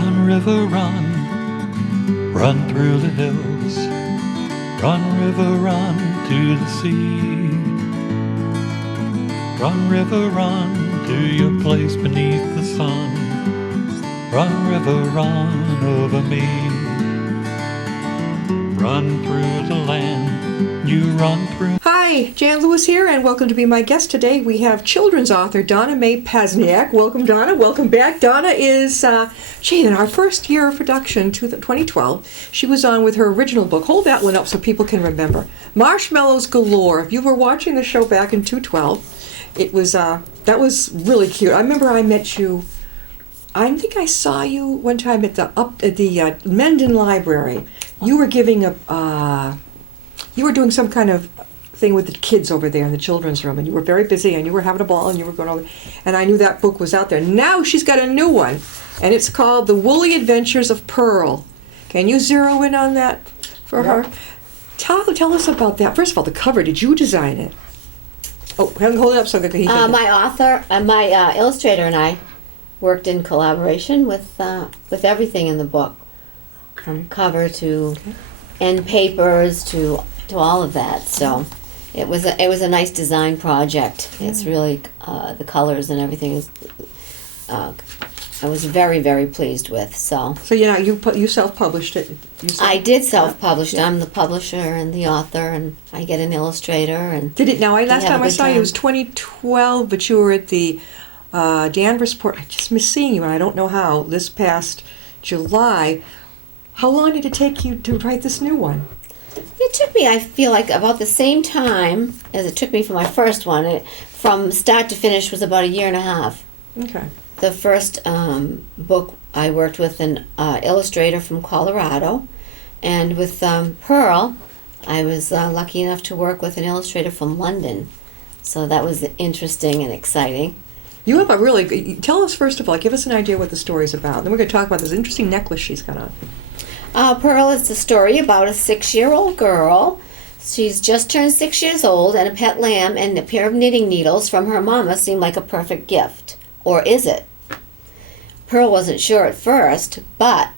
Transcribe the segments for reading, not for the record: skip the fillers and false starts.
Run, river, run, run through the hills. Run, river, run to the sea. Run, river, run to your place beneath the sun. Run, river, run over me. Run through the land, you run through. Hi, Jan Lewis here, and welcome to be my guest today. We have children's author Donna Pasiczniak. Welcome, Donna. Welcome back. Donna is, in our first year of production, 2012, she was on with her original book. Hold that one up so people can remember. Marshmallows Galore. If you were watching the show back in 2012, it was, that was really cute. I remember I met you. I think I saw you one time at the Mendon Library. You were giving you were doing some kind of thing with the kids over there in the children's room, and you were very busy, and you were having a ball, and you were going over, and I knew that book was out there. Now she's got a new one, and it's called The Woolly Adventures of Pearl. Can you zero in on that for her? Tell us about that. First of all, the cover. Did you design it? Oh, hold it up so that he can. My illustrator and I worked in collaboration with everything in the book, from cover to end papers to all of that. So it was a nice design project. It's really the colors and everything is. I was very, very pleased with. So you self-published it. I did self-publish. Yeah. I'm the publisher and the author, and I get an illustrator. And did it now? Last time I saw you, it was 2012, but you were at the Danvers Port. I just miss seeing you, and I don't know how. This past July. How long did it take you to write this new one? It took me, I feel like, about the same time as it took me for my first one. From start to finish was about a year and a half. Okay. The first book, I worked with an illustrator from Colorado, and with Pearl, I was lucky enough to work with an illustrator from London. So that was interesting and exciting. You have a really, tell us first of all, give us an idea what the story's about. Then we're going to talk about this interesting necklace she's got on. Pearl is a story about a 6-year-old girl. She's just turned 6 years old, and a pet lamb and a pair of knitting needles from her mama seem like a perfect gift. Or is it? Pearl wasn't sure at first, but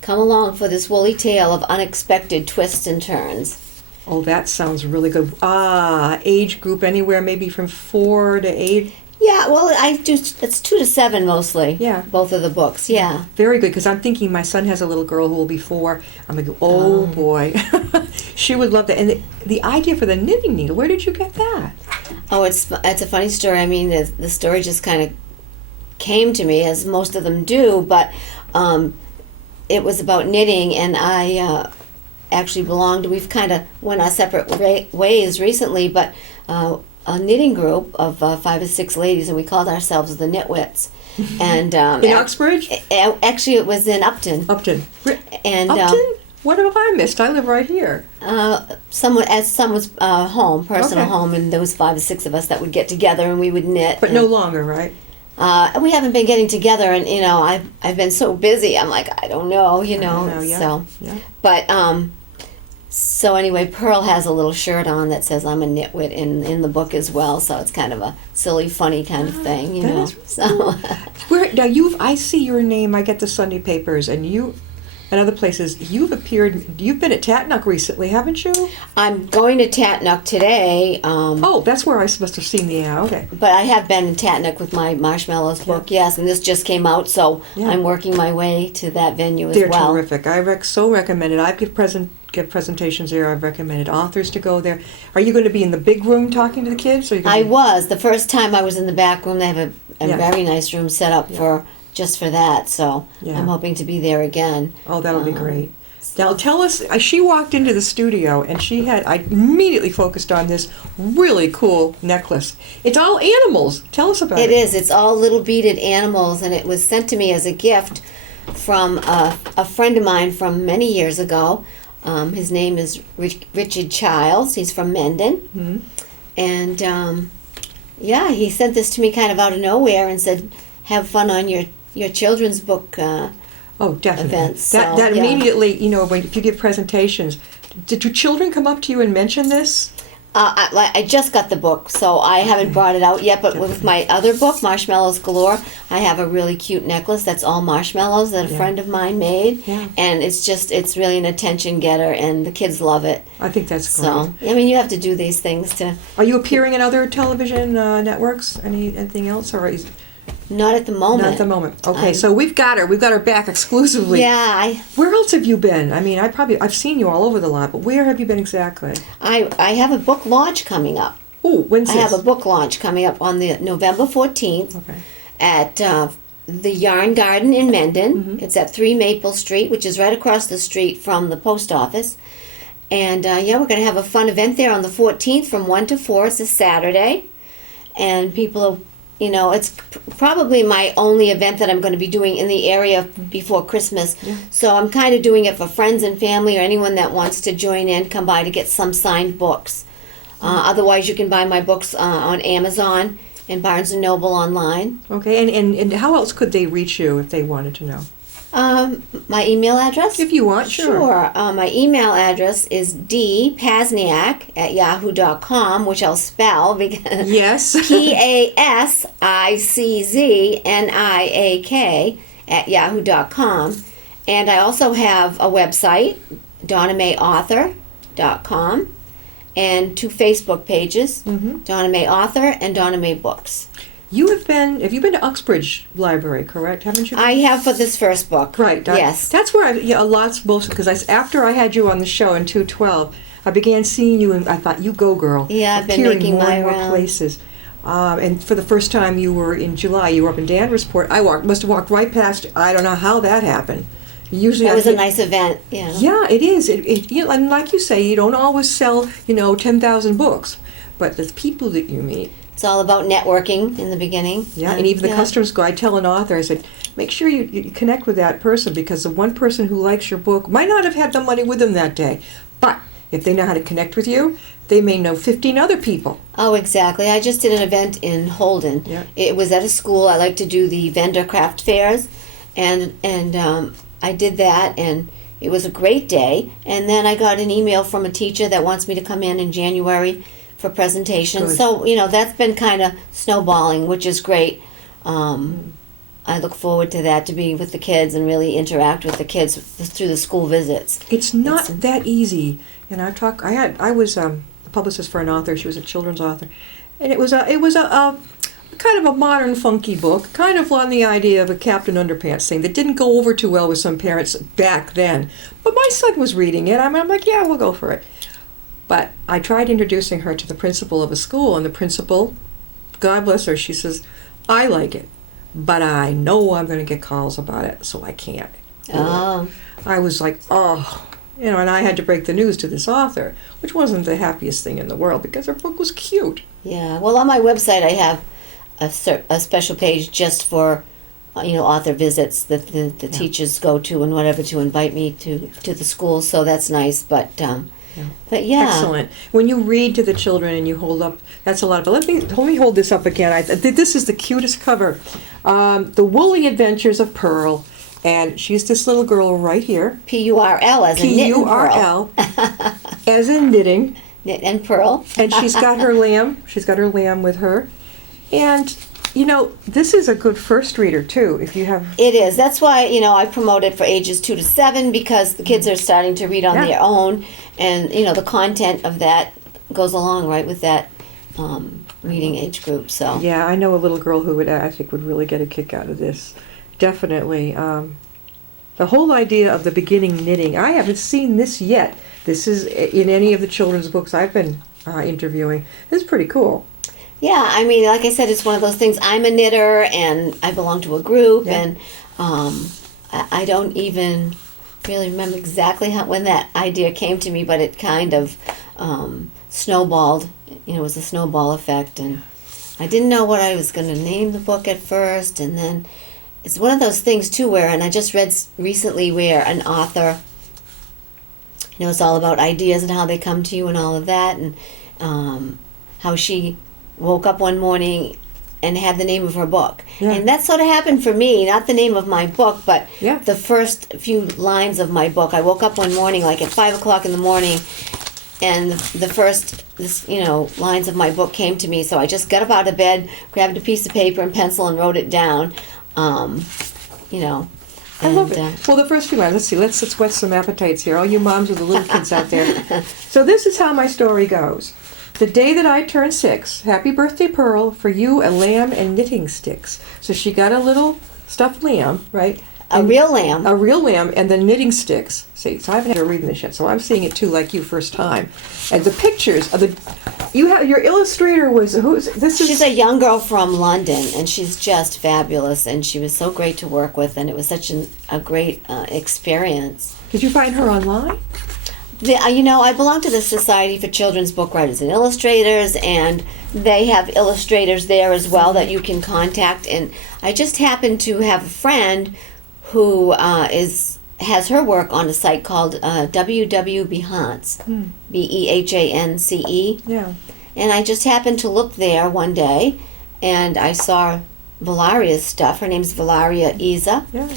come along for this woolly tale of unexpected twists and turns. Oh, that sounds really good. Age group anywhere maybe from 4 to 8? Yeah, well, it's 2 to 7 mostly. Yeah. Both of the books, yeah. Very good, because I'm thinking my son has a little girl who will be 4. I'm going to go, oh boy. She would love that. And the idea for the knitting needle, where did you get that? Oh, it's a funny story. I mean, the story just kind of came to me, as most of them do, but it was about knitting, and I actually we've kind of went our separate ways recently, but a knitting group of 5 or 6 ladies, and we called ourselves the Knitwits. And in Uxbridge? Actually, it was in Upton. Upton. And Upton? What have I missed? I live right here. Someone's personal home, and there was 5 or 6 of us that would get together and we would knit. But no longer, right? We haven't been getting together, and I've been so busy. I'm like, I don't know, yeah. So, yeah. But so anyway, Pearl has a little shirt on that says I'm a nitwit in the book as well. So it's kind of a silly, funny kind of thing, So I see your name. I get the Sunday papers, and you. And other places, you've been at Tatnuck recently, haven't you? I'm going to Tatnuck today. That's where I must have seen the ad. Okay. But I have been in Tatnuck with my Marshmallows book, yes, and this just came out, so I'm working my way to that venue as well. They're terrific. I so recommend it. I give presentations there. I've recommended authors to go there. Are you going to be in the big room talking to the kids? Or I was. The first time I was in the back room. They have a very nice room set up just for that, so I'm hoping to be there again. Oh, that'll be great. Now, tell us, she walked into the studio, and I immediately focused on this really cool necklace. It's all animals. Tell us about it. It is. It's all little beaded animals, and it was sent to me as a gift from a friend of mine from many years ago. His name is Richard Childs. He's from Mendon. Mm-hmm. And, he sent this to me kind of out of nowhere and said, have fun on your children's book definitely. Events. That immediately, if you give presentations, do children come up to you and mention this? I just got the book, so I haven't brought it out yet. But with my other book, Marshmallows Galore, I have a really cute necklace that's all marshmallows that a friend of mine made, and it's really an attention getter, and the kids love it. I think that's great. So, I mean, you have to do these things to. Are you appearing in other television networks? Anything else, or is Not at the moment. not at the moment? Okay, so we've got her back exclusively. Yeah, Where else have you been? I mean, I've seen you all over the lot, but where have you been exactly? I have a book launch coming up. Oh, when's I this? have a book launch coming up on the November 14th Okay. at the Yarn Garden in Mendon. It's at 3 Maple Street, which is right across the street from the post office. And we're going to have a fun event there on the 14th from 1 to 4. It's a Saturday. And people, it's probably my only event that I'm going to be doing in the area before Christmas. Yeah. So I'm kind of doing it for friends and family or anyone that wants to join in, come by to get some signed books. Otherwise, you can buy my books on Amazon and Barnes & Noble online. Okay, and how else could they reach you if they wanted to know? My email address? If you want, sure. My email address is dpasiczniak@yahoo.com, which I'll spell because Yes. PASICZNIAK @yahoo.com. And I also have a website, DonnaMayAuthor.com, and 2 Facebook pages, Donna May Author and Donna May Books. Have you been to Uxbridge Library, correct? Haven't you? I have for this first book. Right. Yes. That's where because after I had you on the show in 2012, I began seeing you, and I thought, you go, girl. Yeah, I've been appearing making more my and more rounds. places. And for the first time, you were in July. You were up in Danversport. Must have walked right past. I don't know how that happened. Usually, It was a nice event. Yeah. Yeah, it is. And like you say, you don't always sell 10,000 books, but the people that you meet. It's all about networking in the beginning. Yeah, and even the customers go. I tell an author, I said, make sure you connect with that person, because the one person who likes your book might not have had the money with them that day, but if they know how to connect with you, they may know 15 other people. Oh, exactly. I just did an event in Holden. Yeah. It was at a school. I like to do the vendor craft fairs, and I did that, and it was a great day. And then I got an email from a teacher that wants me to come in January for presentations. Good. So, that's been kind of snowballing, which is great. I look forward to that, to be with the kids and really interact with the kids through the school visits. It's not that easy. And I was a publicist for an author. She was a children's author, and it was a kind of a modern, funky book, kind of on the idea of a Captain Underpants thing that didn't go over too well with some parents back then. But my son was reading it. I'm like, yeah, we'll go for it. But I tried introducing her to the principal of a school, and the principal, God bless her, she says, I like it, but I know I'm going to get calls about it, so I can't. Oh. I was like, and I had to break the news to this author, which wasn't the happiest thing in the world, because her book was cute. Yeah. Well, on my website, I have a special page just for author visits that the teachers go to and whatever, to invite me to the school. So that's nice. But yeah. Excellent. When you read to the children and you hold up, that's a lot of. Let me hold this up again. This is the cutest cover. The Woolly Adventures of Pearl, and she's this little girl right here. P-U-R-L as in knit and pearl. P-U-R-L as in knitting. Knit and pearl. And she's got her lamb. She's got her lamb with her. And, this is a good first reader, too, if you have... It is. That's why, I promote it for ages 2 to 7, because the kids are starting to read on their own. And, the content of that goes along right with that reading age group. So yeah, I know a little girl who I think would really get a kick out of this. Definitely. The whole idea of the beginning knitting, I haven't seen this yet. This is in any of the children's books I've been interviewing. This is pretty cool. Yeah, I mean, like I said, it's one of those things. I'm a knitter, and I belong to a group, and I don't even really remember exactly when that idea came to me, but it kind of snowballed. It was a snowball effect, and I didn't know what I was going to name the book at first, and then it's one of those things, too, and I just read recently where an author, it's all about ideas and how they come to you and all of that, and how she woke up one morning and had the name of her book. Yeah. And that sort of happened for me, not the name of my book, but Yeah. the first few lines of my book. I woke up one morning, like at 5 o'clock in the morning, and the first lines of my book came to me, so I just got up out of bed, grabbed a piece of paper and pencil, and wrote it down. I love it. Well, the first few lines, let's see, let's whet some appetites here. All you moms with the little kids out there. So this is how my story goes. The day that I turned 6, happy birthday, Pearl, for you a lamb and knitting sticks. So she got a little stuffed lamb, right? A real lamb. A real lamb and the knitting sticks. See, so I haven't had her reading this yet, so I'm seeing it too, like you, first time. And the pictures of your illustrator was She's a young girl from London, and she's just fabulous, and she was so great to work with, and it was such a great experience. Did you find her online? I belong to the Society for Children's Book Writers and Illustrators, and they have illustrators there as well that you can contact. And I just happen to have a friend who has her work on a site called WW Behance, Behance. Yeah. And I just happened to look there one day, and I saw Valaria's stuff. Her name's Valaria Isa. Yeah.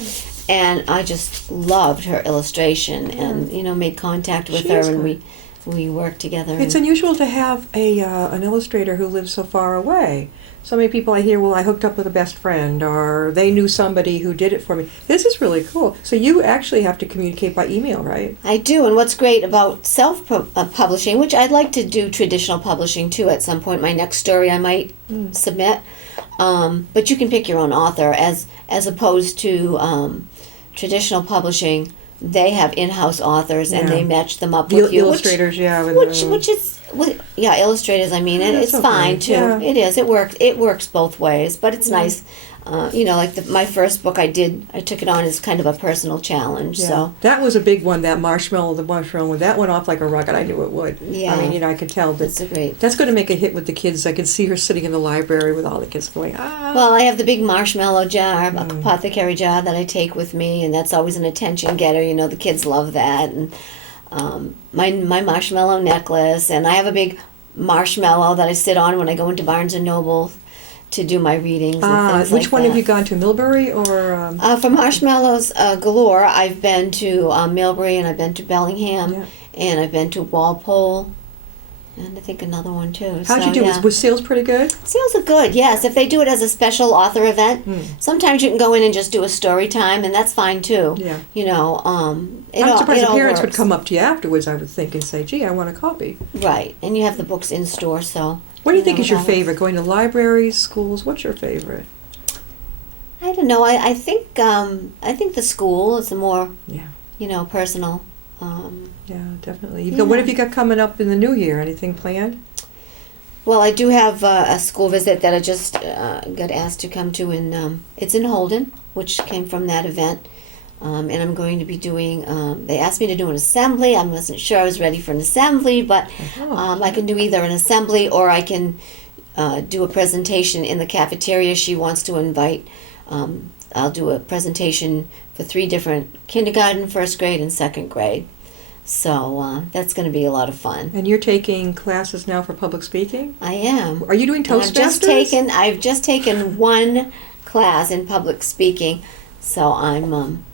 And I just loved her illustration, and made contact with her, and we worked together. It's unusual to have an illustrator who lives so far away. So many people I hear, well, I hooked up with a best friend, or they knew somebody who did it for me. This is really cool. So you actually have to communicate by email, right? I do, and what's great about self-publishing, which I'd like to do traditional publishing too at some point, my next story I might submit, but you can pick your own author as opposed to traditional publishing. They have in-house authors, and they match them up with you. Illustrators, illustrators. I mean, and it's okay. Fine too. Yeah. It is. It works. It works both ways, but it's nice. Like my first book, I took it on as kind of a personal challenge. Yeah. So that was a big one. That marshmallow, that went off like a rocket. I knew it would. Yeah. I mean, I could tell. But that's great. That's going to make a hit with the kids. I can see her sitting in the library with all the kids going, ah. Well, I have the big marshmallow jar, apothecary jar that I take with me, and that's always an attention getter. The kids love that, and my marshmallow necklace, and I have a big marshmallow that I sit on when I go into Barnes and Noble to do my readings and things which like one that. have you gone to, Millbury or? For marshmallows galore, I've been to Millbury, and I've been to Bellingham, and I've been to Walpole, and I think another one too. How'd you do? Yeah. Was sales pretty good? Sales are good, yes. If they do it as a special author event, sometimes you can go in and just do a story time, and that's fine too. Yeah. I'm surprised the parents would come up to you afterwards, I would think, and say, gee, I want a copy. Right, and you have the books in store, so. What do you think is your favorite? Going to libraries, schools? What's your favorite? I don't know. I think the school is a more personal. Yeah, definitely. What have you got coming up in the new year? Anything planned? Well, I do have a school visit that I just got asked to come to, and it's in Holden, which came from that event. And I'm going to be doing, they asked me to do an assembly. I wasn't sure I was ready for an assembly, but I can do either an assembly or I can do a presentation in the cafeteria. She wants to invite, I'll do a presentation for 3 different kindergarten, first grade, and second grade. So that's going to be a lot of fun. And you're taking classes now for public speaking? I am. Are you doing Toastmasters? I've just taken 1 class in public speaking, so I'm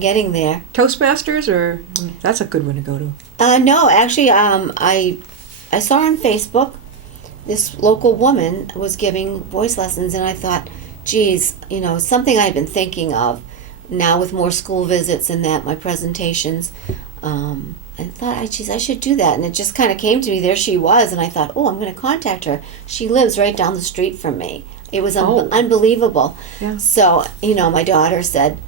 getting there. Toastmasters, or that's a good one to go to. No, actually, I saw on Facebook this local woman was giving voice lessons, and I thought, geez, something I've been thinking of now with more school visits and that, my presentations. I thought, I should do that, and it just kind of came to me. There she was, and I thought, oh, I'm going to contact her. She lives right down the street from me. It was unbelievable. Yeah. So, my daughter said,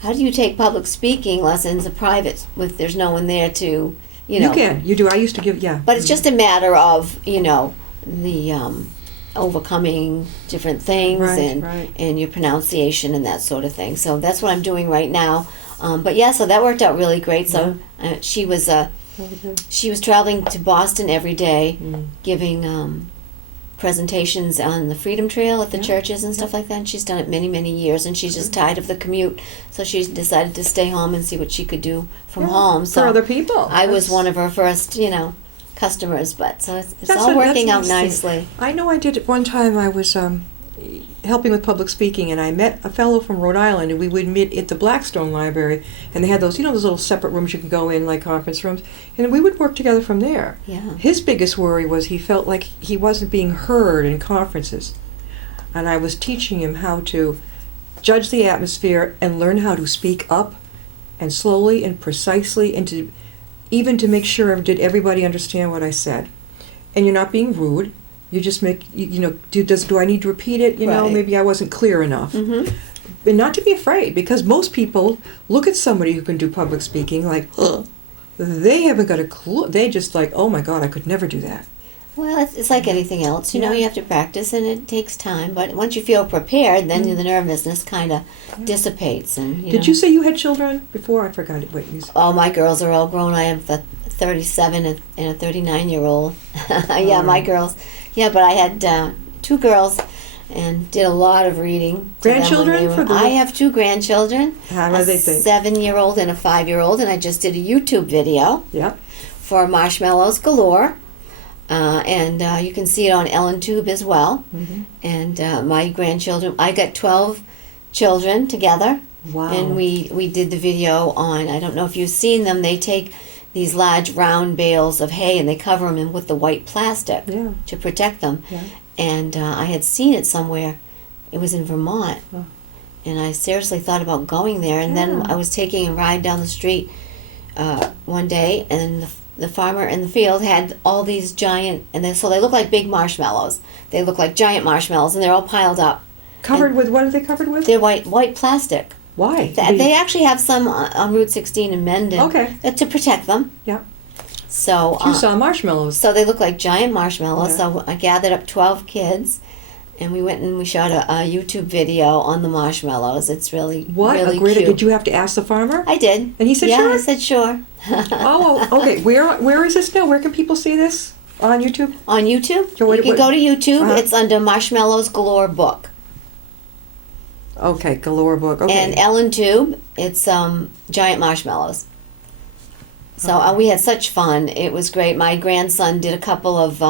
how do you take public speaking lessons private with there's no one there to, You can. You do. I used to give, But it's just a matter of, the overcoming different things and your pronunciation and that sort of thing. So that's what I'm doing right now. So that worked out really great. So she was traveling to Boston every day, giving presentations on the Freedom Trail at the churches and stuff like that. And she's done it many, many years, and she's just tired of the commute. So she's decided to stay home and see what she could do from home. So for other people. I was one of her first, customers, but so it's all working out nicely. I know I did it one time. I was helping with public speaking, and I met a fellow from Rhode Island, and we would meet at the Blackstone Library, and they had those, those little separate rooms you can go in, like conference rooms, and we would work together from there. Yeah. His biggest worry was he felt like he wasn't being heard in conferences, and I was teaching him how to judge the atmosphere and learn how to speak up and slowly and precisely, and to even to make sure did everybody understand what I said. And you're not being rude. You just make, do I need to repeat it? Right. Maybe I wasn't clear enough. Mm-hmm. And not to be afraid, because most people look at somebody who can do public speaking like, ugh, they haven't got a clue. They just like, oh my God, I could never do that. Well, it's like anything else. You know, Yeah. you have to practice, and it takes time. But once you feel prepared, then the nervousness kind of dissipates. And Did you say you had children before? I forgot it. Wait, All my girls are all grown. I have a 37 and a 39-year-old. Yeah, my girls. Yeah, but I had 2 girls and did a lot of reading. to them when Grandchildren they were- for the- I have 2 grandchildren. How do they think? A 7-year-old and a 5-year-old, and I just did a YouTube video Yeah. for Marshmallows Galore. And you can see it on Ellen Tube as well. Mm-hmm. And my grandchildren, I got 12 children together. Wow. And we did the video on, I don't know if you've seen them, they take these large round bales of hay and they cover them in with the white plastic Yeah. to protect them. Yeah. And I had seen it somewhere. It was in Vermont. Oh. And I seriously thought about going there. And then Yeah. I was taking a ride down the street one day, and the farmer in the field had all these giant, so they look like big marshmallows. They look like giant marshmallows, and they're all piled up. Covered with, what are they covered with? They're white plastic. Why? They actually have some on Route 16 in Mendon. Okay. To protect them. Yeah. So You saw marshmallows. so they look like giant marshmallows. Yeah. So I gathered up 12 kids, and we went and we shot a YouTube video on the marshmallows. It's really What really a great! cute. Did you have to ask the farmer? I did. And he said yeah, sure? I said sure. Oh, okay. Where is this now? Where can people see this? On YouTube? On YouTube, So what- you can what- go to YouTube. Uh-huh. It's under Marshmallows Galore Book. Okay, Galore Book. Okay. And Ellen Tube, it's giant marshmallows. So we had such fun. It was great. My grandson did a couple of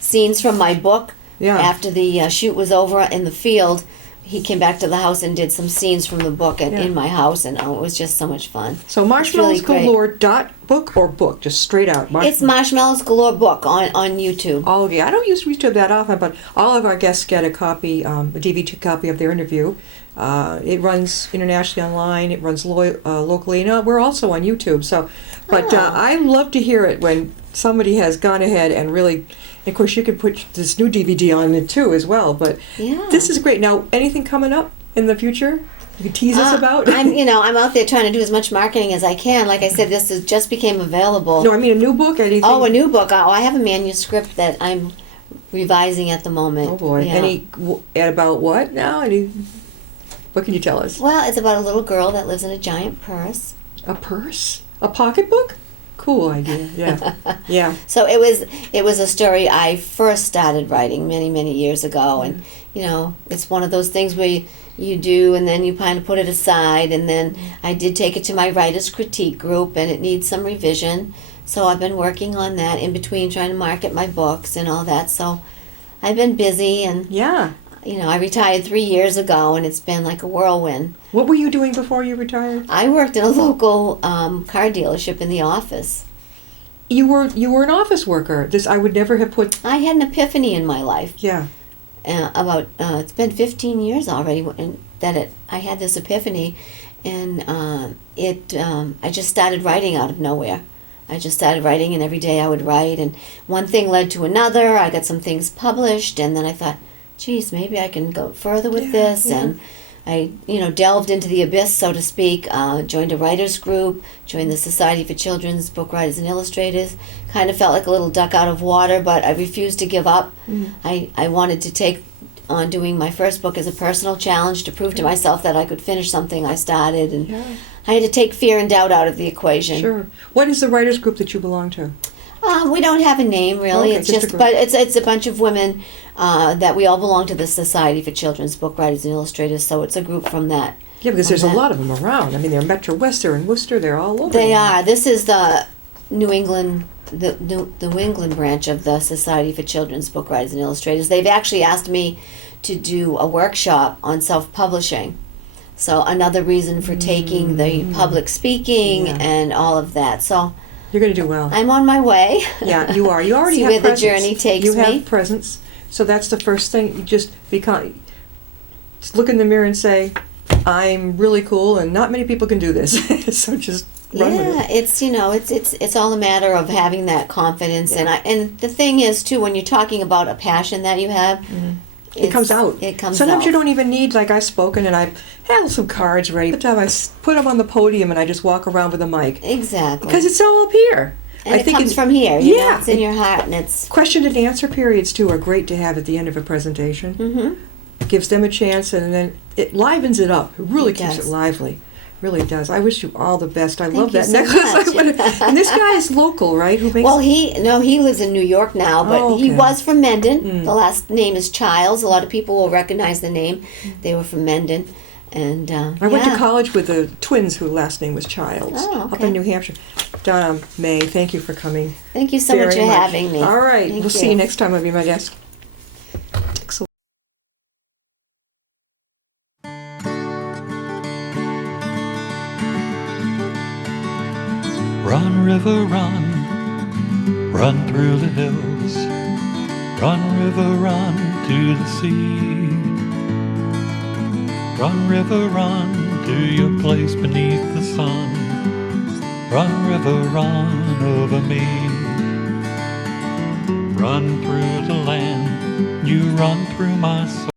scenes from my book. Yeah. After the shoot was over in the field, he came back to the house and did some scenes from the book in my house, and it was just so much fun. So It's really great. Marshmallows Galore .book or book, just straight out. It's Marshmallows Galore Book on YouTube. Oh, yeah. I don't use YouTube that often, but all of our guests get a copy, a DVD copy of their interview. It runs internationally online. It runs locally. And we're also on YouTube. So, but I love to hear it when somebody has gone ahead and really. Of course, you can put this new DVD on it too, as well. But Yeah. this is great. Now, anything coming up in the future? You can tease us about. I'm out there trying to do as much marketing as I can. Like I said, just became available. No, I mean a new book. Anything? Oh, a new book. Oh, I have a manuscript that I'm revising at the moment. Oh boy. Yeah. About what now? What can you tell us? Well, it's about a little girl that lives in a giant purse. A purse? A pocketbook? Cool idea. Yeah. Yeah. So it was a story I first started writing many years ago, and it's one of those things where you do and then you kind of put it aside, and then I did take it to my writer's critique group, and it needs some revision. So I've been working on that in between, trying to market my books and all that. So I've been busy, and Yeah. I retired 3 years ago, and it's been like a whirlwind. What were you doing before you retired? I worked in a local car dealership in the office. You were an office worker. I would never have put. I had an epiphany in my life. Yeah. It's been 15 years already I had this epiphany, and I just started writing out of nowhere. I just started writing, and every day I would write, and one thing led to another. I got some things published, and then I thought, geez, maybe I can go further with this. Yeah. And I, delved into the abyss, so to speak, joined a writers group, joined the Society for Children's Book Writers and Illustrators. Kind of felt like a little duck out of water, but I refused to give up. I wanted to take on doing my first book as a personal challenge to prove to myself that I could finish something I started, and I had to take fear and doubt out of the equation. Sure. What is the writers group that you belong to? We don't have a name really. Okay, It's just a just, group. but it's a bunch of women that we all belong to the Society for Children's Book Writers and Illustrators. So it's a group from that. Yeah, because from there's a that. lot of them around. I mean, they're Metro West, they're in Worcester, they're all over. They are. This is the New England, the New England branch of the Society for Children's Book Writers and Illustrators. They've actually asked me to do a workshop on self-publishing. So another reason for taking the public speaking Yeah. and all of that. So You're going to do well. I'm on my way. Yeah, you are. You already See have where the presence. journey takes you me. have presence. So that's the first thing. You just just look in the mirror and say, I'm really cool and not many people can do this. So just run with Yeah, it. it's all a matter of having that confidence, and the thing is too, when you're talking about a passion that you have, It comes out. It comes Sometimes out. you don't even need, like I've spoken and I've had some cards ready. But I put them on the podium and I just walk around with a mic. Exactly. Because it's all up here. And I it think comes from here. You know, Yeah. it's in your heart, and it's. Question and answer periods, too, are great to have at the end of a presentation. Mm-hmm. It gives them a chance, and then it livens it up. It really It keeps does. it lively. Really does. I wish you all the best. I love you that so necklace. much. And this guy is local, right? Who makes Well, he lives in New York now, but Oh, he okay. was from Mendon. The last name is Childs. A lot of people will recognize the name. They were from Mendon, and I went to college with the twins whose last name was Childs Oh, up okay. in New Hampshire. Donna, May, thank you for coming. Thank you so much very for having me. All right. Thank We'll see you next time I'll be my guest. Excellent. Run, river, run, run through the hills. Run, river, run to the sea. Run, river, run to your place beneath the sun. Run, river, run over me. Run through the land, you run through my soul.